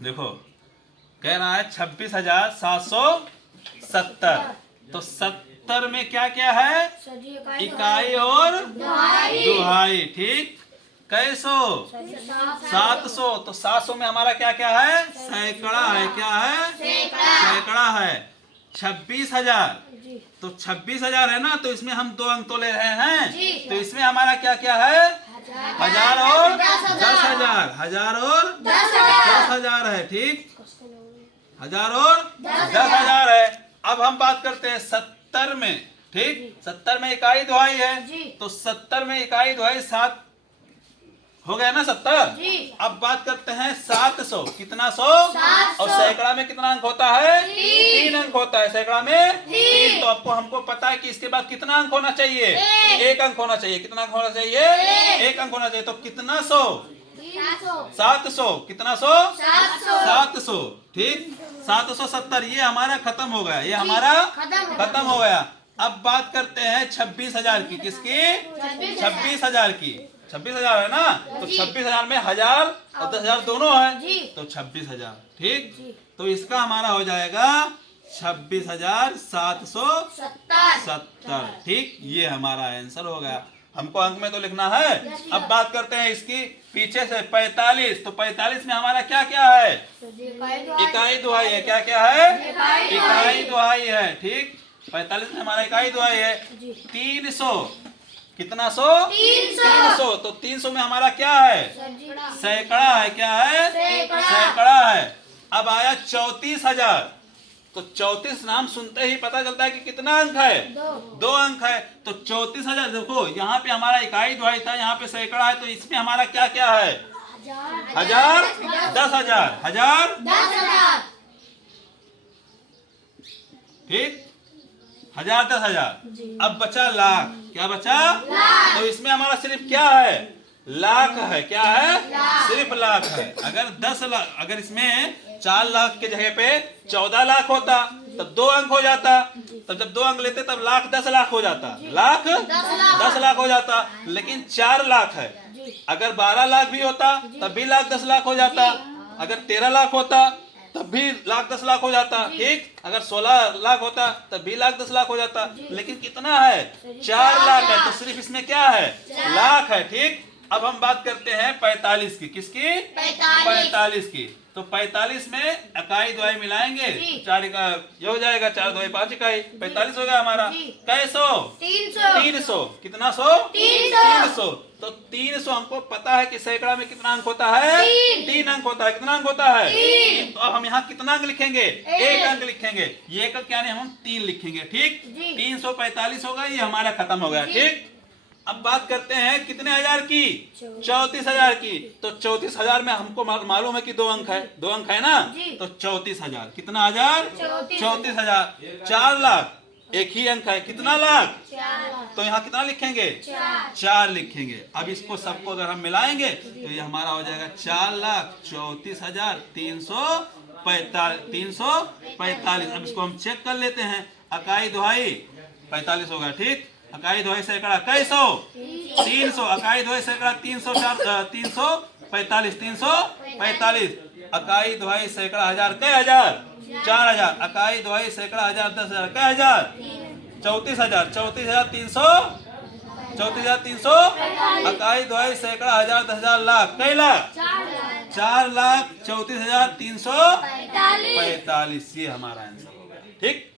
देखो कह रहा है 26,770। तो 70 में क्या क्या है? इकाई और दुहाई। ठीक, कैसो? 700। तो 700 में हमारा क्या क्या है? सैकड़ा है। क्या है? सैकड़ा है। 26,000। तो 26,000 है ना, तो इसमें हम 2 अंक तो ले रहे हैं। तो इसमें हमारा क्या क्या है? 1000 और 10,000। 1000 और 10,000 है। ठीक, 1000 और 10,000 है। अब हम बात करते हैं 70 में। ठीक, 70 में इकाई दुहाई है। तो 70 में इकाई दुहाई 7 हो गया ना, 70। अब बात करते हैं 700। कितना 100? और सैकड़ा में कितना अंक होता है? 3 अंक होता है सैकड़ा में। 3। तो आपको हमको पता है कि इसके बाद कितना अंक होना चाहिए? 1 अंक होना चाहिए। कितना अंक होना चाहिए? 1 अंक होना चाहिए। तो कितना 100? 700। कितना 100? 700। ठीक, 770। ये हमारा खत्म हो गया। ये हमारा खत्म हो गया। अब बात करते हैं 26,000 की। किसकी? 26,000 की। 26,000 है ना, तो 26,000 में 1000 और 10,000 दोनों है, तो 26,000। ठीक, तो इसका हमारा हो जाएगा 26,770। ठीक, ये हमारा आंसर हो गया। हमको अंक में तो लिखना है। अब बात करते हैं इसकी पीछे से 45। तो 45 में हमारा क्या क्या है? इकाई दुहाई है। क्या क्या है? इकाई दुहाई है। ठीक, 45 में हमारा इकाई दुहाई है। 300। कितना 100? 300। तो 300 में हमारा क्या है? सैकड़ा है। क्या है? सैकड़ा है। अब आया 34,000। तो 34 नाम सुनते ही पता चलता है कि कितना अंक है? 2 अंक है। तो 34,000। देखो यहाँ पे हमारा इकाई दुहाई था, यहाँ पे सैकड़ा है, तो इसमें हमारा क्या क्या है? 1000 10,000। 1000 10,000। ठीक, 1000 10,000। अब बचा लाख। क्या बचा? तो इसमें हमारा सिर्फ क्या है? लाख है। क्या है? सिर्फ लाख है। अगर 10 लाख, अगर इसमें 4 लाख के जगह पे 14 लाख होता तब 2 अंक हो जाता। तब जब 2 अंक लेते तब लाख 10 लाख हो जाता। लाख 10 लाख हो जाता। लेकिन 4 लाख है। अगर 12 लाख भी होता तब भी लाख 10 लाख हो जाता। अगर 13 लाख होता तब भी लाख 10 लाख हो जाता। ठीक, अगर 16 लाख होता तब भी लाख 10 लाख हो जाता। लेकिन कितना है? 4 लाख है। तो सिर्फ इसमें क्या है? लाख है। ठीक, अब हम बात करते हैं 45 की। किसकी? 45 की। तो 45 में इकाई दुहाई मिलाएंगे, 4 ये हो जाएगा, 4 दुहाई 5 इकाई, 45 हो गया हमारा। कैसो? 300। कितना 100? 300। तो 300 हमको पता है कि सैकड़ा में कितना अंक होता है? 3 अंक होता है। कितना अंक होता है? 3। तो अब हम यहाँ कितना अंक लिखेंगे? 1 अंक लिखेंगे। ये 1 अंक यानी हम 3 लिखेंगे। ठीक, 345 होगा। ये हमारा खत्म हो गया। ठीक, अब बात करते हैं कितने हजार की? 34,000 की। तो 34,000 में हमको मालूम है कि 2 अंक है। 2 अंक है ना, तो 34,000। कितना हजार? 34,000। 4 लाख एक ही अंक है। कितना लाख? तो यहाँ कितना लिखेंगे? 4 लिखेंगे। अब इसको सबको अगर हम मिलाएंगे तो ये हमारा हो जाएगा 4,34,345। अब इसको हम चेक कर लेते हैं। इकाई दुहाई 45 होगा। ठीक, इकाई दुहाई सैकड़ा कैसो? 300। इकाई दुहाई सैकड़ा 345। 345 इकाई दुहाई सैकड़ा 1000 कै 1000? 4,000। इकाई दुहाई सैकड़ा 1000 10,000 कै 1000? 34,000। 34,300। 34,300 इकाई दुहाई सैकड़ा 1000 10,000 लाख कै लाख? 4,34,345। ये हमारा आंसर हो गया। ठीक।